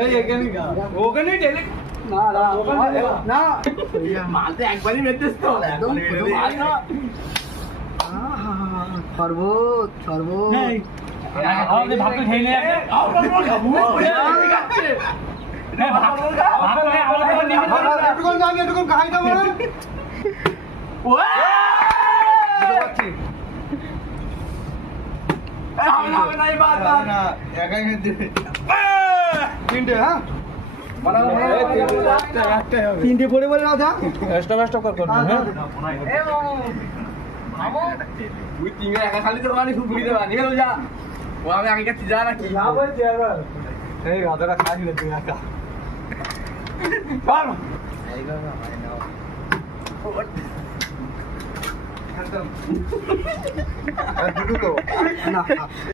এই এখানে গা ওখানে ঢেলে না না না মালতে একবারই মেতেছ তো একদম শরবত শরবত আমাদের ভাত তো খেয়ে নিয়ে এটুকুন গান এটুকুন খাই দাও বলেন তিনটে পড়ে বলে না তুই তিন একা খালি তো পানি শুকুরি দেবা নিয়ে যা ও আমি আগে কাছে যা নাকি এই গাদাটা খাই না তুই একা পার এই গো ভাই নাও একদম দুটো তো না